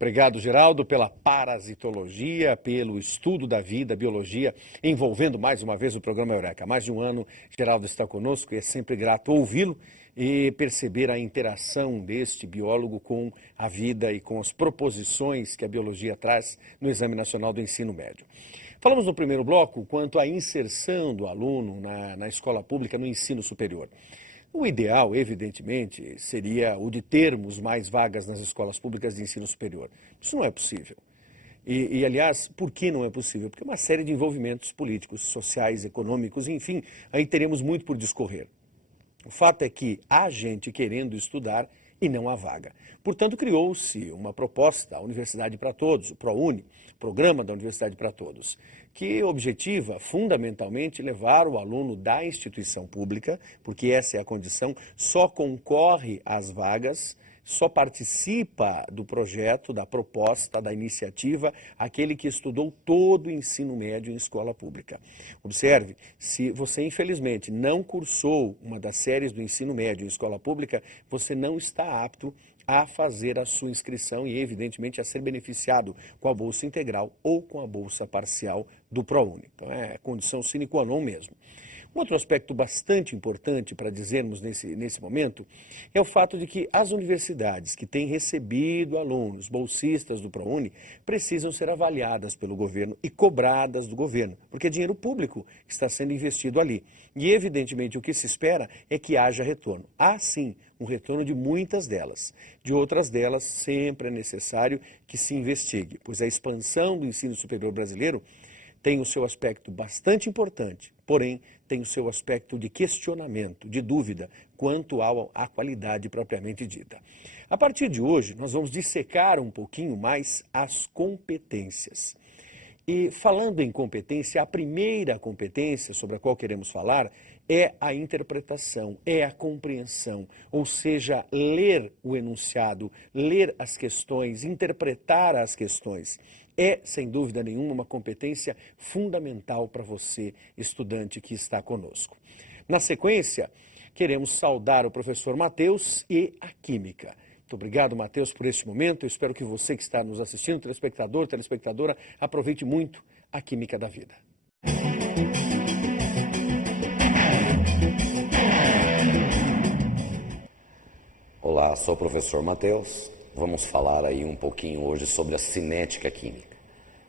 Obrigado, Geraldo, pela parasitologia, pelo estudo da vida, biologia, envolvendo mais uma vez o programa Eureka. Há mais de um ano, Geraldo está conosco e é sempre grato ouvi-lo e perceber a interação deste biólogo com a vida e com as proposições que a biologia traz no Exame Nacional do Ensino Médio. Falamos no primeiro bloco quanto à inserção do aluno na escola pública no ensino superior. O ideal, evidentemente, seria o de termos mais vagas nas escolas públicas de ensino superior. Isso não é possível. Aliás, por que não é possível? Porque uma série de envolvimentos políticos, sociais, econômicos, enfim, aí teremos muito por discorrer. O fato é que há gente querendo estudar e não há vaga. Portanto, criou-se uma proposta, a Universidade para Todos, o ProUni, Programa da Universidade para Todos, que objetiva fundamentalmente levar o aluno da instituição pública, porque essa é a condição, só concorre às vagas, só participa do projeto, da proposta, da iniciativa, aquele que estudou todo o ensino médio em escola pública. Observe, se você infelizmente não cursou uma das séries do ensino médio em escola pública, você não está apto a fazer a sua inscrição e, evidentemente, a ser beneficiado com a bolsa integral ou com a bolsa parcial do ProUni. Então, é condição sine qua non mesmo. Um outro aspecto bastante importante para dizermos nesse momento é o fato de que as universidades que têm recebido alunos, bolsistas do ProUni, precisam ser avaliadas pelo governo e cobradas do governo, porque é dinheiro público que está sendo investido ali. E, evidentemente, o que se espera é que haja retorno. Há, sim, um retorno de muitas delas. De outras delas, sempre é necessário que se investigue, pois a expansão do ensino superior brasileiro tem o seu aspecto bastante importante, porém tem o seu aspecto de questionamento, de dúvida, quanto à qualidade propriamente dita. A partir de hoje, nós vamos dissecar um pouquinho mais as competências. E falando em competência, a primeira competência sobre a qual queremos falar é a interpretação, é a compreensão, ou seja, ler o enunciado, ler as questões, interpretar as questões. É, sem dúvida nenhuma, uma competência fundamental para você, estudante que está conosco. Na sequência, queremos saudar o professor Matheus e a Química. Muito obrigado, Matheus, por este momento. Eu espero que você que está nos assistindo, telespectador, telespectadora, aproveite muito a Química da vida. Olá, sou o professor Matheus. Vamos falar aí um pouquinho hoje sobre a cinética química,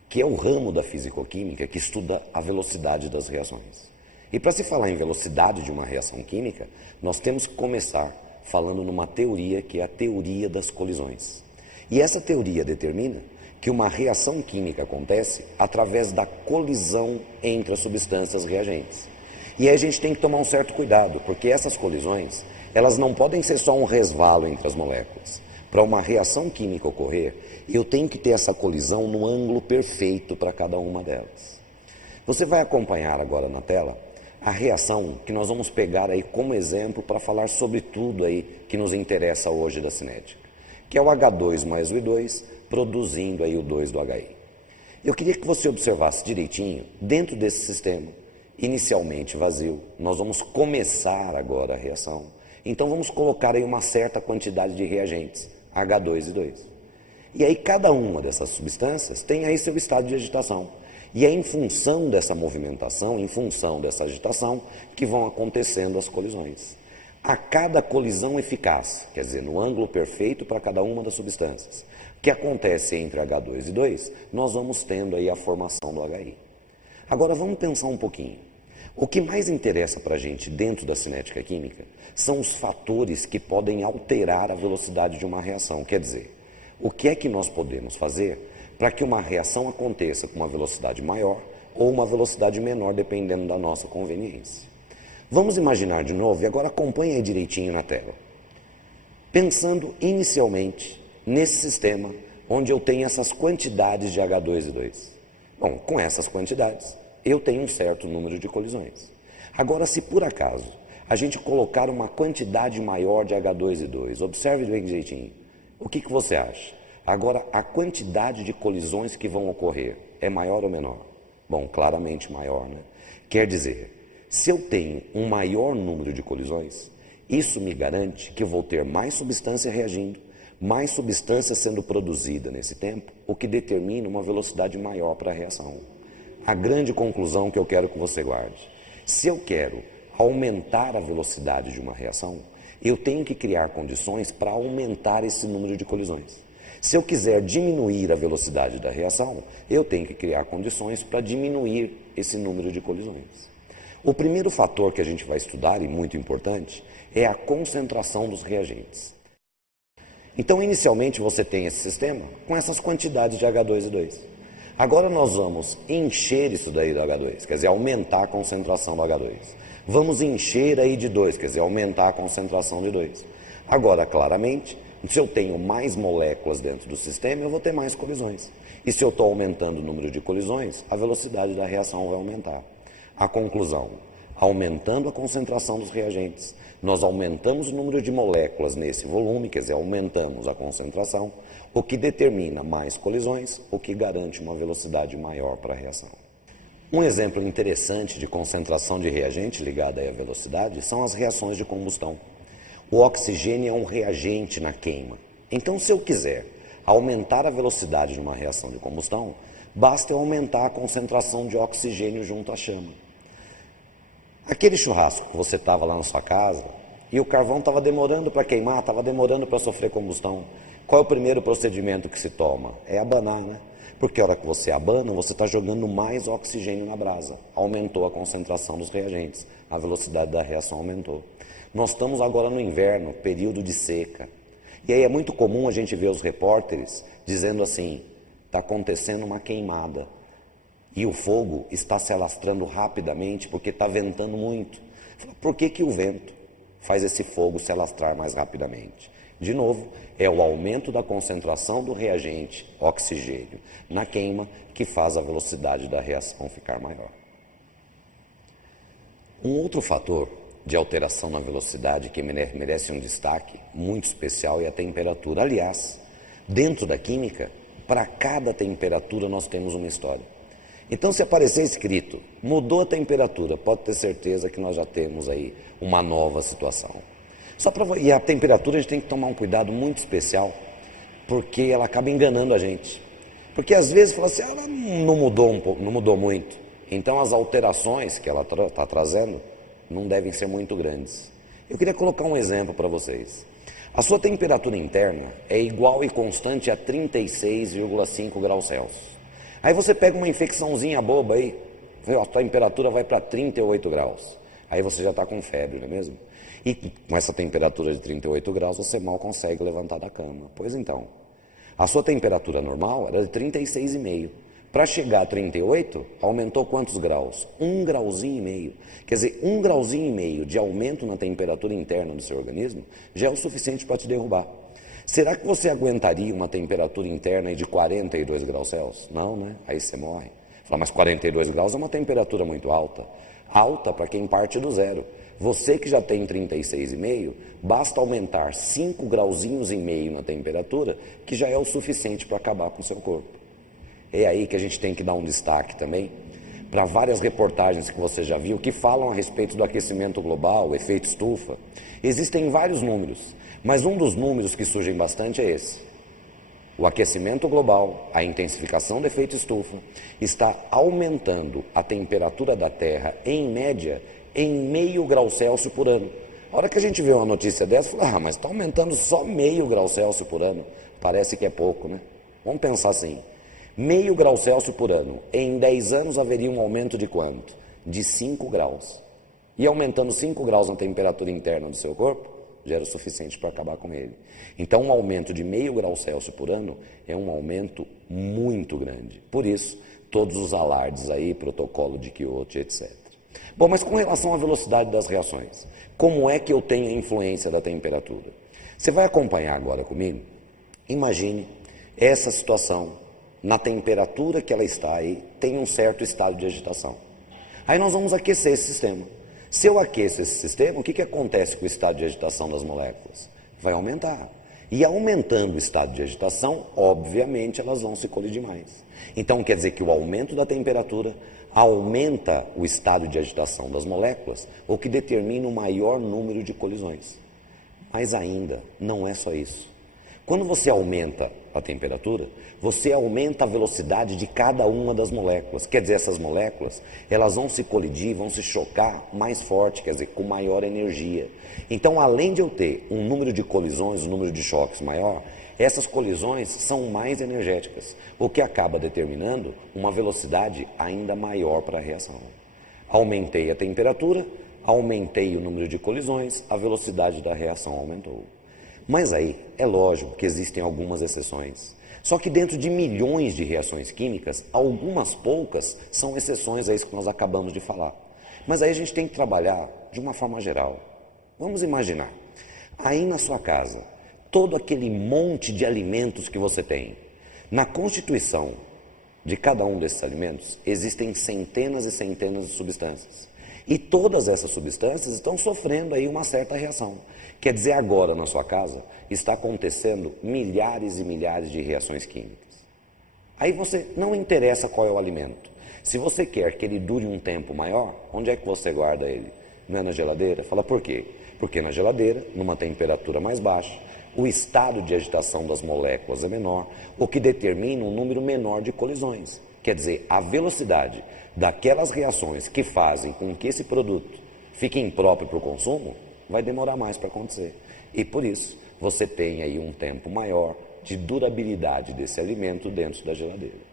que é o ramo da fisicoquímica que estuda a velocidade das reações. E para se falar em velocidade de uma reação química, nós temos que começar falando numa teoria que é a teoria das colisões. E essa teoria determina que uma reação química acontece através da colisão entre as substâncias reagentes. E aí a gente tem que tomar um certo cuidado, porque essas colisões, elas não podem ser só um resvalo entre as moléculas. Para uma reação química ocorrer, eu tenho que ter essa colisão no ângulo perfeito para cada uma delas. Você vai acompanhar agora na tela a reação que nós vamos pegar aí como exemplo para falar sobre tudo aí que nos interessa hoje da cinética, que é o H2 mais o I2 produzindo aí o 2 do HI. Eu queria que você observasse direitinho, dentro desse sistema, inicialmente vazio, nós vamos começar agora a reação. Então vamos colocar aí uma certa quantidade de reagentes, H2 e 2. E aí cada uma dessas substâncias tem aí seu estado de agitação. E é em função dessa movimentação, em função dessa agitação, que vão acontecendo as colisões. A cada colisão eficaz, quer dizer, no ângulo perfeito para cada uma das substâncias, que acontece entre H2 e 2, nós vamos tendo aí a formação do HI. Agora vamos pensar um pouquinho. O que mais interessa para a gente dentro da cinética química são os fatores que podem alterar a velocidade de uma reação. Quer dizer, o que é que nós podemos fazer para que uma reação aconteça com uma velocidade maior ou uma velocidade menor, dependendo da nossa conveniência. Vamos imaginar de novo, e agora acompanhe aí direitinho na tela. Pensando inicialmente nesse sistema onde eu tenho essas quantidades de H2 e 2. Bom, com essas quantidades, eu tenho um certo número de colisões. Agora, se por acaso a gente colocar uma quantidade maior de H2 e 2, observe bem direitinho, o que você acha? Agora, a quantidade de colisões que vão ocorrer é maior ou menor? Bom, claramente maior, né? Quer dizer, se eu tenho um maior número de colisões, isso me garante que eu vou ter mais substância reagindo, mais substância sendo produzida nesse tempo, o que determina uma velocidade maior para a reação. A grande conclusão que eu quero que você guarde: se eu quero aumentar a velocidade de uma reação, eu tenho que criar condições para aumentar esse número de colisões. Se eu quiser diminuir a velocidade da reação, eu tenho que criar condições para diminuir esse número de colisões. O primeiro fator que a gente vai estudar, e muito importante, é a concentração dos reagentes. Então, inicialmente, você tem esse sistema com essas quantidades de H2 e 2. Agora nós vamos encher isso daí do H2, quer dizer, aumentar a concentração do H2. Vamos encher aí de 2, quer dizer, aumentar a concentração de 2. Agora, claramente, se eu tenho mais moléculas dentro do sistema, eu vou ter mais colisões. E se eu estou aumentando o número de colisões, a velocidade da reação vai aumentar. A conclusão: aumentando a concentração dos reagentes, nós aumentamos o número de moléculas nesse volume, quer dizer, aumentamos a concentração, o que determina mais colisões, o que garante uma velocidade maior para a reação. Um exemplo interessante de concentração de reagente ligada à velocidade são as reações de combustão. O oxigênio é um reagente na queima. Então, se eu quiser aumentar a velocidade de uma reação de combustão, basta eu aumentar a concentração de oxigênio junto à chama. Aquele churrasco que você estava lá na sua casa e o carvão estava demorando para queimar, estava demorando para sofrer combustão. Qual é o primeiro procedimento que se toma? É abanar, né? Porque a hora que você abana, você está jogando mais oxigênio na brasa. Aumentou a concentração dos reagentes, a velocidade da reação aumentou. Nós estamos agora no inverno, período de seca. E aí é muito comum a gente ver os repórteres dizendo assim: está acontecendo uma queimada. E o fogo está se alastrando rapidamente porque está ventando muito. Por que o vento faz esse fogo se alastrar mais rapidamente? De novo, é o aumento da concentração do reagente, oxigênio, na queima que faz a velocidade da reação ficar maior. Um outro fator de alteração na velocidade que merece um destaque muito especial é a temperatura. Aliás, dentro da química, para cada temperatura nós temos uma história. Então, se aparecer escrito, mudou a temperatura, pode ter certeza que nós já temos aí uma nova situação. E a temperatura a gente tem que tomar um cuidado muito especial, porque ela acaba enganando a gente. Porque às vezes fala assim, ela não mudou não mudou muito. Então as alterações que ela está trazendo não devem ser muito grandes. Eu queria colocar um exemplo para vocês. A sua temperatura interna é igual e constante a 36,5 graus Celsius. Aí você pega uma infecçãozinha boba aí, a temperatura vai para 38 graus. Aí você já está com febre, não é mesmo? E com essa temperatura de 38 graus, você mal consegue levantar da cama. Pois então, a sua temperatura normal era de 36,5. Para chegar a 38, aumentou quantos graus? 1,5 grauzinho. Quer dizer, 1,5 grauzinho de aumento na temperatura interna do seu organismo já é o suficiente para te derrubar. Será que você aguentaria uma temperatura interna de 42 graus Celsius? Não, né? Aí você morre. Fala, mas 42 graus é uma temperatura muito alta. Alta para quem parte do zero. Você que já tem 36,5, basta aumentar 5,5 grauzinhos na temperatura, que já é o suficiente para acabar com o seu corpo. É aí que a gente tem que dar um destaque também para várias reportagens que você já viu que falam a respeito do aquecimento global, o efeito estufa. Existem vários números, mas um dos números que surgem bastante é esse. O aquecimento global, a intensificação do efeito estufa, está aumentando a temperatura da Terra, em média, em 0,5 grau Celsius por ano. A hora que a gente vê uma notícia dessa, fala, mas está aumentando só 0,5 grau Celsius por ano. Parece que é pouco, né? Vamos pensar assim, 0,5 grau Celsius por ano. Em 10 anos haveria um aumento de quanto? De 5 graus. E aumentando 5 graus na temperatura interna do seu corpo, já era o suficiente para acabar com ele. Então, um aumento de 0,5 grau Celsius por ano é um aumento muito grande. Por isso, todos os alardes aí, protocolo de Kyoto, etc. Bom, mas com relação à velocidade das reações, como é que eu tenho a influência da temperatura? Você vai acompanhar agora comigo? Imagine essa situação, na temperatura que ela está aí, tem um certo estado de agitação. Aí nós vamos aquecer esse sistema. Se eu aqueço esse sistema, o que acontece com o estado de agitação das moléculas? Vai aumentar. E aumentando o estado de agitação, obviamente elas vão se colidir mais. Então quer dizer que o aumento da temperatura aumenta o estado de agitação das moléculas, o que determina o maior número de colisões. Mas ainda não é só isso. Quando você aumenta a temperatura, você aumenta a velocidade de cada uma das moléculas. Quer dizer, essas moléculas, elas vão se colidir, vão se chocar mais forte, quer dizer, com maior energia. Então, além de eu ter um número de colisões, um número de choques maior, essas colisões são mais energéticas, o que acaba determinando uma velocidade ainda maior para a reação. Aumentei a temperatura, aumentei o número de colisões, a velocidade da reação aumentou. Mas aí, é lógico que existem algumas exceções. Só que dentro de milhões de reações químicas, algumas poucas são exceções a isso que nós acabamos de falar. Mas aí a gente tem que trabalhar de uma forma geral. Vamos imaginar, aí na sua casa, todo aquele monte de alimentos que você tem. Na constituição de cada um desses alimentos, existem centenas e centenas de substâncias. E todas essas substâncias estão sofrendo aí uma certa reação. Quer dizer, agora na sua casa está acontecendo milhares e milhares de reações químicas. Aí você não interessa qual é o alimento. Se você quer que ele dure um tempo maior, onde é que você guarda ele? Não é na geladeira? Fala por quê? Porque na geladeira, numa temperatura mais baixa, o estado de agitação das moléculas é menor, o que determina um número menor de colisões. Quer dizer, a velocidade daquelas reações que fazem com que esse produto fique impróprio para o consumo vai demorar mais para acontecer. E por isso, você tem aí um tempo maior de durabilidade desse alimento dentro da geladeira.